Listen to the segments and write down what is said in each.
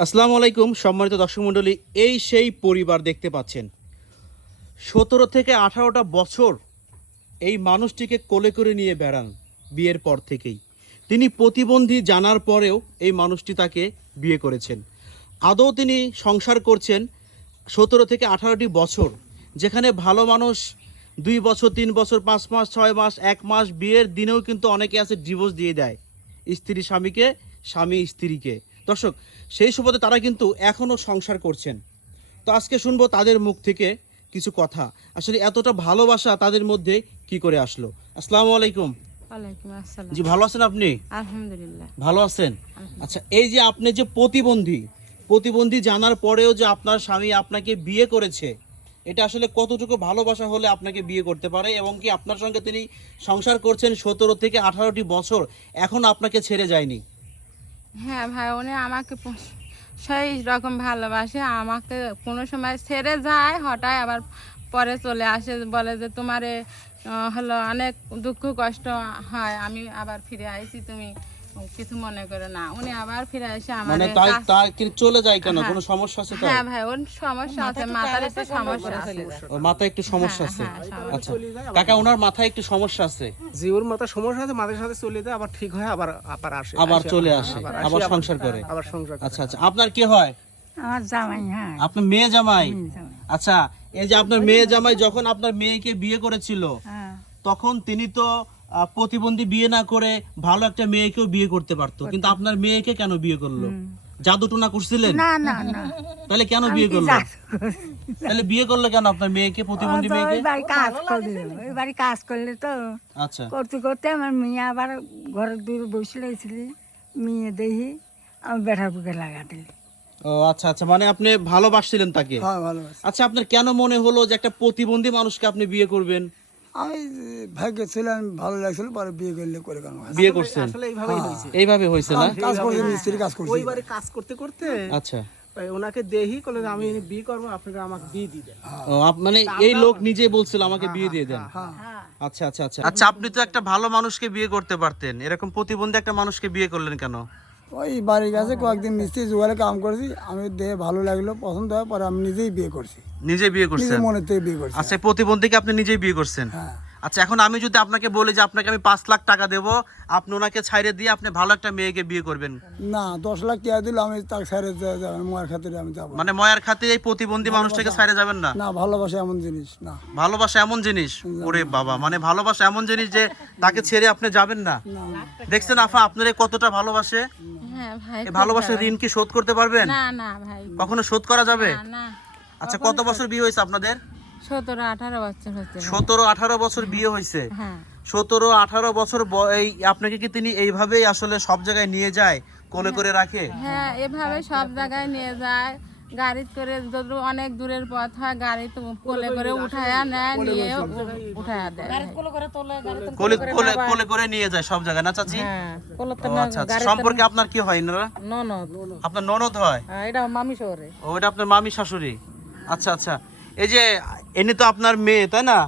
আসসালামু আলাইকুম, সম্মানিত দর্শক মণ্ডলী, এই সেই পরিবার দেখতে পাচ্ছেন। সতেরো থেকে আঠারোটা বছর এই মানুষটিকে কোলে করে নিয়ে বেড়ান বিয়ের পর থেকেই। তিনি প্রতিবন্ধী জানার পরেও এই মানুষটি তাকে বিয়ে করেছেন। আদৌ তিনি সংসার করছেন সতেরো থেকে আঠারোটি বছর, যেখানে ভালো মানুষ দুই বছর, তিন বছর, পাঁচ মাস, ছয় মাস, এক মাস, বিয়ের দিনেও কিন্তু অনেকে আছে ডিভোর্স দিয়ে দেয়। স্ত্রী স্বামীকে, স্বামী স্ত্রীকে। দর্শক সেই সুবাদে তারা কিন্তু এখনও সংসার করছেন। তো আজকে শুনব তাদের মুখ থেকে কিছু কথা। আসলে এতটা ভালোবাসা তাদের মধ্যে কি করে আসলো? আসসালামু আলাইকুম। জি ভালো আছেন আপনি? আলহামদুলিল্লাহ। ভালো আছেন? আচ্ছা এই যে আপনি যে প্রতিবন্ধী প্রতিবন্ধী জানার পরেও যে আপনার স্বামী আপনাকে বিয়ে করেছে এটা আসলে কতটুকু ভালোবাসা হলে আপনাকে বিয়ে করতে পারে এবং কি আপনার সঙ্গে তিনি সংসার করছেন সতেরো থেকে আঠারোটি বছর এখন আপনাকে ছেড়ে যায়নি? হ্যাঁ ভাই, উনি আমাকে সেই রকম ভালোবাসে। আমাকে কোনো সময় ছেড়ে যায়, হঠাৎ আবার পরে চলে আসে, বলে যে তোমারে হলো অনেক দুঃখ কষ্ট হয়, আমি আবার ফিরে আইছি, তুমি কিছু মনে করো না। উনি আবার ফিরে এসে মানে তাই তার কি চলে যায় কেন? হ্যাঁ। কোনো সমস্যা আছে তার? হ্যাঁ ভাই ওর সমস্যা আছে মাথার একটু সমস্যা আছে। ওর মাথায় একটু সমস্যা আছে। হ্যাঁ, আচ্ছা। কাকা ওনার মাথায় একটু সমস্যা আছে? যে ওর মাথা সমস্যা আছে মাথার সাথে চলে যায় আবার ঠিক হয় আবার আবার আসে। আবার চলে আসে আবার সংসার করে। আবার সংসার করে। আচ্ছা আচ্ছা। আপনার কি হয়? আমার জামাই হ্যাঁ। আপনার মেয়ে জামাই? আচ্ছা এই যে আপনার মেয়ে জামাই যখন আপনার মেয়েকে বিয়ে করেছিল হ্যাঁ। তখন তিনি তো প্রতিবন্ধী বিয়ে না করে ভালো একটা মেয়েকেও বিয়ে করতে পারতো। কিন্তু আপনার মেয়েকে কেন বিয়ে করল? জাদু টুনা করছিলেন? না না না। তাহলে কেন বিয়ে করল? তাহলে বিয়ে করল কেন আপনার মেয়েকে প্রতিবন্ধী মেয়েকে? ওই বাড়ি কাজ করলে ওই বাড়ি কাজ করলে তো আচ্ছা। করতে করতে আমার মেয়ে আবার ঘরের দূরে বসে রয়েছিল। মেয়ে দেখি আমি বেটার বুকে লাগা দিলি। ও আচ্ছা আচ্ছা। মানে আপনি ভালোবাসছিলেন তাকে? হ্যাঁ ভালো আচ্ছা আপনার কেন মনে হলো যে একটা প্রতিবন্ধী মানুষকে আপনি বিয়ে করবেন? আমি ভাগ্য ছিলাম ভালো লাগছিল পরে বিয়ে করলে করে কেন? বিয়ে করছেন? আসলে এইভাবেই হয়েছে। এইভাবে হয়েছে না? কাজ করছি মিস্ত্রি কাজ করছি। ওইবারে কাজ করতে করতে আচ্ছা। ওনাকে দেহি করলে আমি বিয়ে করব আপনাকে আমাকে বিয়ে দিয়ে দেন। মানে এই লোক নিজেই বলছিল আমাকে বিয়ে দিয়ে দেন। আচ্ছা আচ্ছা আচ্ছা। আচ্ছা আপনি তো একটা ভালো মানুষকে বিয়ে করতে পারতেন। এরকম প্রতিবন্ধী একটা মানুষকে বিয়ে করলেন কেন? ওই বাড়ির কাছে কয়েকদিন মিস্ত্রি জোগাড়ে কাম করেছি। আমি দেহে ভালো লাগল পছন্দ হয় পরে আমি নিজেই বিয়ে করছি। নিজে বিয়ে করছেন? থেকে বিয়ে করছি। আচ্ছা প্রতিবন্ধীকে আপনি নিজেই বিয়ে করছেন? হ্যাঁ। আচ্ছা এখন আমি যদি আপনাকে বলি যে আপনাকে আমি পাঁচ লাখ টাকা দেব আপনি ওনাকে ছাইরে দিয়ে আপনি ভালো একটা মেয়েকে বিয়ে করবেন? না দশ লাখ টাকা দিলে আমি তাকে যাবেন মোয়ার খাতিরে আমি যাব। মানে ময়ার খাতে এই প্রতিবন্ধী মানুষটাকে ছাইরে যাবেন না? না ভালোবাসা এমন জিনিস না। ভালোবাসা এমন জিনিস? ওরে বাবা মানে ভালোবাসা এমন জিনিস যে তাকে ছেড়ে আপনি যাবেন না? দেখছেন আফা আপনার এই কতটা ভালোবাসে? হ্যাঁ ভাই এই ভালোবাসার ঋণ কি শোধ করতে পারবেন? না না ভাই। কখনো শোধ করা যাবে? না না। আচ্ছা কত বছর বিয়ে হয়েছে আপনাদের? সতেরো আঠারো বছর হচ্ছে সতেরো আঠারো বছর বিয়ে হয়েছে? হ্যাঁ। সতেরো আঠারো বছর এই আপনাকে কি তিনি এইভাবেই আসলে সব জায়গায় নিয়ে যায়? কোলে করে রাখে? হ্যাঁ এভাবে সব জায়গায় নিয়ে যায়। গাড়ি করে যদি অনেক দূরের পথ হয় গাড়ি তো কোলে করে উঠায়া নেয় নিয়ে উঠায়া দেয়। কোলে কোলে কোলে করে নিয়ে যায় সব জায়গায়। না চাচি? হ্যাঁ আচ্ছা আচ্ছা। সম্পর্কে আপনার কি হয় ননদ। আপনার ননদ হয়? হ্যাঁ, এটা মামি শহরে। ও এটা আপনার মামি শাশুড়ি? আচ্ছা আচ্ছা। এই যে এনে তো আপনার মেয়ে তাই না?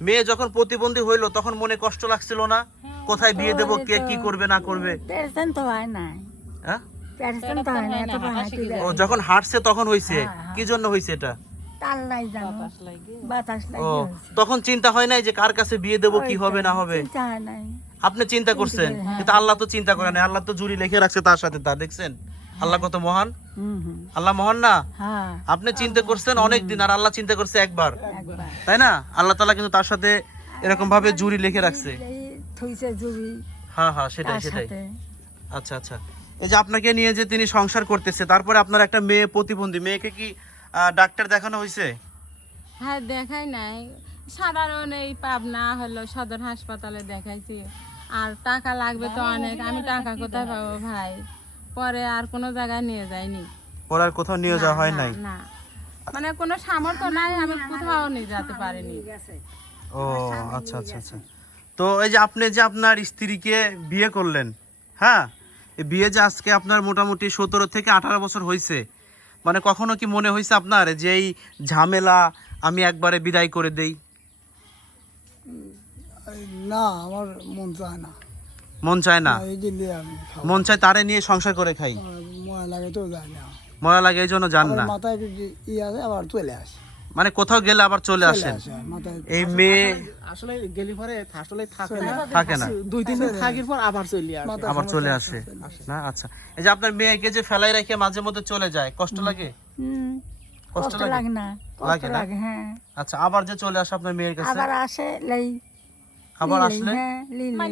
মেয়ে যখন প্রতিবন্ধী হইল তখন মনে কষ্ট লাগছিল না? কোথায় বিয়ে দেবো কে কি করবে না করবে? পেরেছেন তো হয় নাই। হ্যাঁ? পেরেছেন তো হয় না এত ও যখন হাঁটছে তখন হইছে? কি জন্য হইছে এটা? তাল নাই জানো বাতাস ও তখন চিন্তা হয় নাই যে কার কাছে বিয়ে দেবো কি হবে না হবে? হয় আপনি চিন্তা করছেন? কিন্তু আল্লাহ তো চিন্তা করে না আল্লাহ তো জুড়ি লিখে রাখছে তার সাথে তার দেখছেন? আল্লাহ কত মহান। আল্লাহ মহান না? হ্যাঁ। আপনি চিন্তা করছেন অনেক দিন আর আল্লাহ চিন্তা করছে একবার। তাই না? আল্লাহ তালা কিন্তু তার সাথে এরকম ভাবে জুড়ি লিখে রাখছে। হ্যাঁ হ্যাঁ সেটাই সেটাই। আচ্ছা আচ্ছা। এই যে আপনাকে নিয়ে যে তিনি সংসার করতেছে তারপরে আপনার একটা মেয়ে প্রতিবন্ধী মেয়েকে কি ডাক্তার দেখানো হয়েছে হ্যাঁ দেখাই নাই। সাধারণ এই পাবনা হলো সদর হাসপাতালে দেখাইছি। আর টাকা লাগবে তো অনেক। আমি টাকা কোথায় পাবো ভাই? পরে আর কোনো জায়গায় নিয়ে যায়নি পরে আর কোথাও নিয়ে যাওয়া হয় নাই? না। মানে কোনো সামর্থ্য নাই আমি কোথাও নিয়ে যেতে পারিনি। ও আচ্ছা আচ্ছা আচ্ছা। তো এই যে আপনি যে আপনার স্ত্রীকে বিয়ে করলেন হ্যাঁ? এই বিয়ে যে আজকে আপনার মোটামুটি সতেরো থেকে আঠারো বছর হয়েছে মানে কখনো কি মনে হয়েছে আপনার যে এই ঝামেলা আমি একবারে বিদায় করে দেই? না আমার মন চায় না। মন চায় না। এই যে নিয়ে আমি খাব। মন চায় তারে নিয়ে সংসার করে খাই। আর ময়লা লাগে তো যায় না। মজা লাগে এই জন্য যান না। মাথায় ই আছে আবার চলে আসে। মানে কোথাও গেলে আবার চলে আসেন। আসে এই মেয়ে আসলে গেলি পরে আসলে থাকে না। থাকে না। দুই তিন দিন থাকির পর আবার চলে আসে। আবার চলে আসে। না আচ্ছা। এই যে আপনার মেয়েকে যে ফেলাই রেখে মাঝে মধ্যে চলে যায় কষ্ট লাগে? কষ্ট লাগে? লাগে না। লাগে না? হ্যাঁ। আচ্ছা আবার যে চলে আসে আপনার মেয়ের কাছে? আবার আসে লাই আবার আসলে? হ্যাঁ।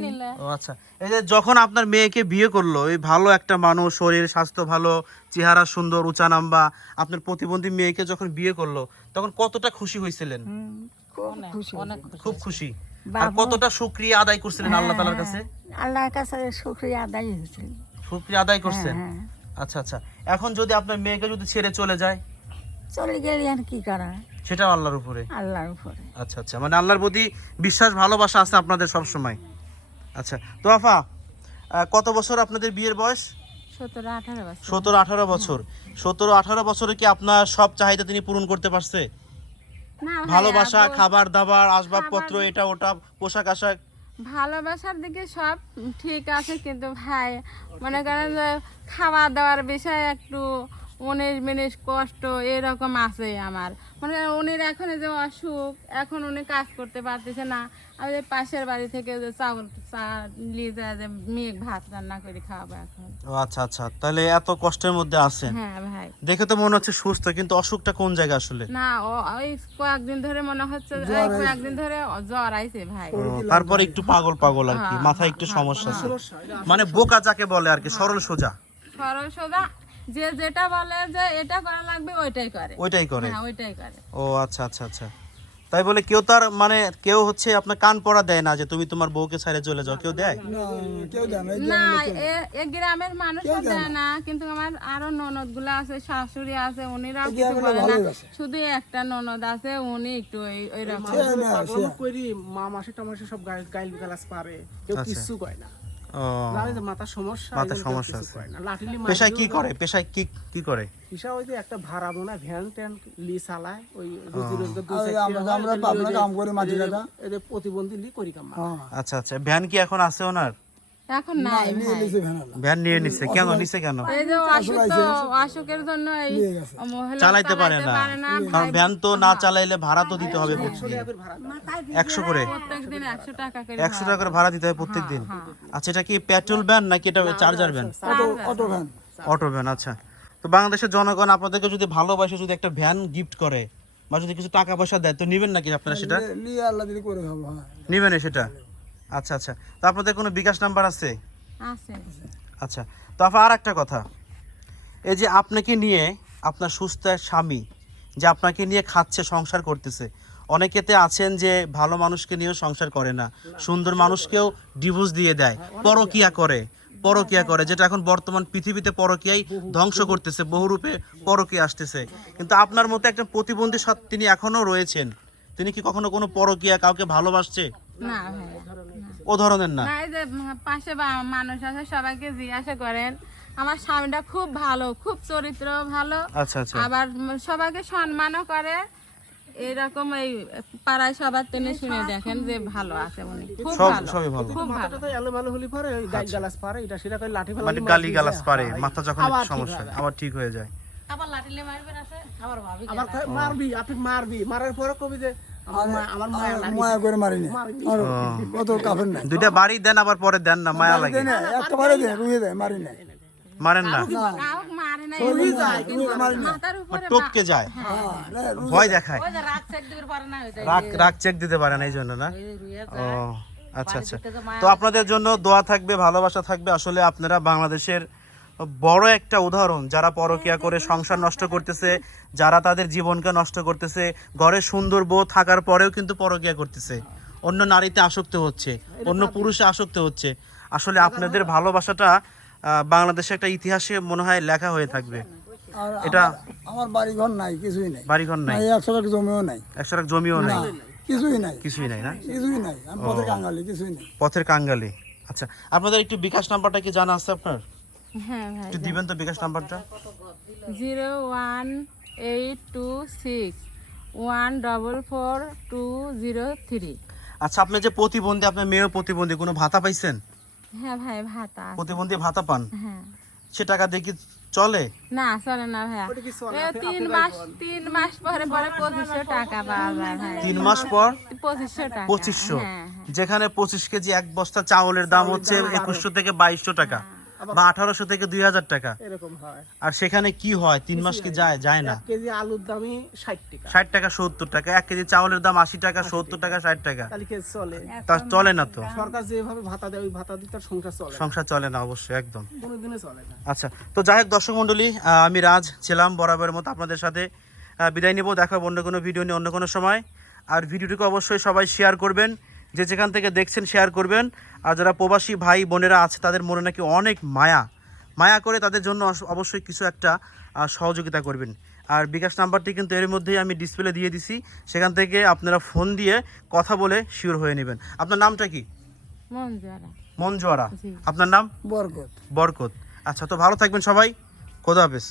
নিলে ও আচ্ছা। এই যে যখন আপনার মেয়েকে বিয়ে করল এই ভালো একটা মানুষ শরীর স্বাস্থ্য ভালো চেহারা সুন্দর উঁচা নাম্বা আপনার প্রতিবন্ধী মেয়েকে যখন বিয়ে করল তখন কতটা খুশি হয়েছিলেন খুব খুশি অনেক খুব খুশি। আর কতটা শুক্রিয়া আদায় করছিলেন আল্লাহ তালার কাছে? আল্লাহর কাছে শুক্রিয়া আদায় হয়েছে। শুক্রিয়া আদায় করছেন? হ্যাঁ। আচ্ছা আচ্ছা। এখন যদি আপনার মেয়েকে যদি ছেড়ে চলে যায় চলে গেলে আর কি করা? সেটাও আল্লাহর উপরে? আল্লাহর উপরে। আচ্ছা আচ্ছা। মানে আল্লাহর প্রতি বিশ্বাস ভালোবাসা আছে আপনাদের সব সময় আচ্ছা তো আফা কত বছর আপনাদের বিয়ের বয়স? সতেরো আঠারো বছর। সতেরো আঠারো বছর। কি আপনার সব চাহিদা তিনি পূরণ করতে পারছে? ভালোবাসা খাবার দাবার আসবাবপত্র এটা ওটা পোশাক আশাক? ভালোবাসার দিকে সব ঠিক আছে কিন্তু ভাই মনে করেন যে খাওয়া দাওয়ার বিষয়ে একটু উনিশ মিনিট কষ্ট এরকম আছে আমার। মনে করেন উনির এখন যে অসুখ এখন উনি কাজ করতে পারতেছে না। আমি যে পাশের বাড়ি থেকে যে চাউল নিয়ে যায় যে মেঘ ভাত রান্না করে খাওয়াবো এখন। ও আচ্ছা আচ্ছা। তাহলে এত কষ্টের মধ্যে আছেন। হ্যাঁ ভাই। দেখে তো মনে হচ্ছে সুস্থ কিন্তু অসুখটা কোন জায়গায় আসলে? না ও ওই কয়েকদিন ধরে মনে হচ্ছে যে এই কয়েকদিন ধরে জ্বর আইছে ভাই। তারপরে একটু পাগল পাগল আর কি মাথায় একটু সমস্যা। আছে মানে বোকা যাকে বলে আর কি সরল সোজা। সরল সোজা। যে যেটা বলে যে এটা করা লাগবে ওইটাই করে। ওইটাই করে? হ্যাঁ ওইটাই করে। ও আচ্ছা আচ্ছা আচ্ছা। তাই বলে কেউ তার মানে কেউ হচ্ছে আপনার কান পড়া দেয় না যে তুমি তোমার বউকে ছেড়ে চলে যাও কেউ দেয়? না কেউ জানে না এই এ- গ্রামের মানুষ দেয় না। কিন্তু আমার আরও ননদগুলা আছে শাশুড়ি আছে উনিরা কিছু বলে না। শুধু একটা ননদ আছে উনি একটু ওই- করি মা মাসে টামাসে সব গাইল গাইল গালাস পারে কেউ কিছু কয় না। মাথার সমস্যা মাথার সমস্যা আছে। পেশায় কি করে? পেশায় কি কি করে? পেশা ওই যে একটা ভাড়া ভ্যান ট্যান লি চালায় ওই রুজি রোজগার আমরা কাম করি প্রতিবন্ধী লি করি কাম আচ্ছা আচ্ছা। ভ্যান কি এখন আছে ওনার? এখন নাই নিছে ভ্যান নিয়ে নিচ্ছে কেন নিচ্ছে কেন? এই যে অসুখ তো অসুখের জন্য এই চালাইতে পারে না। কারণ ভ্যান তো না চালাইলে ভাড়া তো দিতে হবে প্রতিদিন একশো করে? একশো টাকা করে একশো টাকা করে ভাড়া দিতে হবে প্রত্যেক দিন? আচ্ছা এটা কি পেট্রোল ভ্যান নাকি এটা charger van? Auto auto van. Auto van আচ্ছা। তো বাংলাদেশের জনগণ আপনাদেরকে যদি ভালোবাসে যদি একটা ভ্যান গিফট করে বা যদি কিছু টাকা পয়সা দেয় তো নেবেন নাকি আপনারা সেটা? নিয়ে আল্লাহ দিদি করে খাব হ্যাঁ। নেবেন সেটা? আচ্ছা আচ্ছা। তো আপনাদের কোনো বিকাশ নাম্বার আছে? আছে। আচ্ছা তো আপা আর একটা কথা। এই যে আপনাকে নিয়ে আপনার সুস্থ স্বামী যে আপনাকে নিয়ে খাচ্ছে সংসার করতেছে অনেকেতে আছেন যে ভালো মানুষকে নিয়েও সংসার করে না সুন্দর মানুষকেও ডিভোর্স দিয়ে দেয় পরকিয়া করে পরকিয়া করে যেটা এখন বর্তমান পৃথিবীতে পরকিয়াই ধ্বংস করতেছে বহুরূপে পরকিয়া আসতেছে। কিন্তু আপনার মতো একটা প্রতিবন্ধী তিনি এখনও রয়েছেন। তিনি কি কখনো কোনো পরকিয়া কাউকে ভালোবাসছে? না ও ধরনের না? এই যে পাশে মানুষ আছে সবাইকে জিজ্ঞাসা করেন। আমার স্বামীটা খুব ভালো খুব চরিত্র ভালো। আচ্ছা আচ্ছা। আবার সবাইকে সম্মানও করে। এরকম এই পাড়ায় সবার তিনি শুনে দেখেন যে ভালো আছে উনি। খুব ভালো সবই ভালো। খুব ভালো। মাথাটা তো এলোমেলো হলি পরে ওই গাইল গালাস পারে এটা সেটা করে লাঠি ফেলা মানে গালি গালাস পারে মাথা যখন সমস্যা আবার ঠিক হয়ে যায়। আবার লাঠিলে মারবেন আছে আবার ভাবি আবার মারবি আপনি মারবি। মারার পরে কবি যে মায়া করে মারিনি। কত কাফের নাই। দুইটা বাড়ি দেন আবার পরে দেন না মায়া লাগে। একটা বারে দেয় রুয়ে দেয় মারি নাই মারেন না। টপকে যায়। হ্যাঁ না, রুয়ে ভয় দেখায়। ওই যে রাত চেক দিতে পারে না ওইটাই রাগ রাগ চেক দিতে পারে না এই জন্য না? ও আচ্ছা আচ্ছা। তো আপনাদের জন্য দোয়া থাকবে ভালোবাসা থাকবে। আসলে আপনারা বাংলাদেশের বড় একটা উদাহরণ যারা পরকিয়া করে সংসার নষ্ট করতেছে যারা তাদের জীবনকে নষ্ট করতেছে ঘরে সুন্দর বউ থাকার পরেও কিন্তু পরকিয়া করতেছে। অন্য নারীতে আসক্ত হচ্ছে অন্য পুরুষে আসক্ত হচ্ছে। আসলে আপনাদের ভালোবাসাটা বাংলাদেশে একটা ইতিহাসে মনে হয় লেখা হয়ে থাকবে। এটা আমার বাড়ি ঘর নাই কিছুই নাই। বাড়িঘর নাই? নাই একশো টাকা জমিও নাই। একশো টাকা জমিও নাই? কিছুই নাই। কিছুই নাই না? কিছুই নাই। আমি পথে কাঙালি কিছুই নাই। পথের কাঙ্গালি। আচ্ছা আপনাদের একটু বিকাশ নাম্বারটা কি জানা আছে আপনার? হ্যাঁ ভাই একটু দিবেন তো বিকাশ নাম্বারটা। Zero one eight two six one double four two zero three. আচ্ছা আপনি যে প্রতিবন্ধী আপনার মেয়েও প্রতিবন্ধী কোনো ভাতা পাইছেন? হ্যাঁ ভাই ভাতা প্রতিবন্ধী ভাতা পান? হ্যাঁ। সে টাকা দিয়ে কি চলে? না চলে না ভাইয়া। তিন মাস তিন মাস পরে পরে পঁচিশশো টাকা পাওয়া যায় তিন মাস পর? পঁচিশশো টাকা। পঁচিশশো। হ্যাঁ হ্যাঁ। যেখানে পঁচিশ কেজি এক বস্তা চাউলের দাম হচ্ছে একুশশো থেকে বাইশশো টাকা। বা আঠারোশো থেকে দুই হাজার টাকা। এরকম হয়। আর সেখানে কি হয়? তিন মাস কি যায় যায় না? কেজি আলুর দামই ষাট টাকা। ষাট টাকা সত্তর টাকা। এক কেজি চাউলের দাম আশি টাকা সত্তর টাকা। ষাট টাকা। চলে? তা চলে না তো? সরকার যেভাবে ভাতা দেয় ওই ভাতা দিয়ে তার সংসার চলে। সংসার চলে না অবশ্যই একদম। কোনোদিনই চলে না। আচ্ছা তো যাই হোক দর্শক মণ্ডলী আমি রাজ ছিলাম বরাবরের মতো আপনাদের সাথে বিদায় নিব। দেখা অন্য কোনো ভিডিও নিয়ে অন্য কোনো সময়। আর ভিডিওটিকে অবশ্যই সবাই শেয়ার করবেন। যে যেখান থেকে দেখছেন শেয়ার করবেন। আর যারা প্রবাসী ভাই বোনেরা আছে তাদের মনে নাকি অনেক মায়া। মায়া করে তাদের জন্য অবশ্যই কিছু একটা সহযোগিতা করবেন। আর বিকাশ নাম্বারটি কিন্তু এর মধ্যেই আমি ডিসপ্লে দিয়ে দিছি। সেখান থেকে আপনারা ফোন দিয়ে কথা বলে শিওর হয়ে নেবেন। আপনার নামটা কি? মন জোয়ারা মঞ্জুয়ারা আপনার নাম? বরকত। বরকত। আচ্ছা তো ভালো থাকবেন সবাই। খোদা হাফেজ।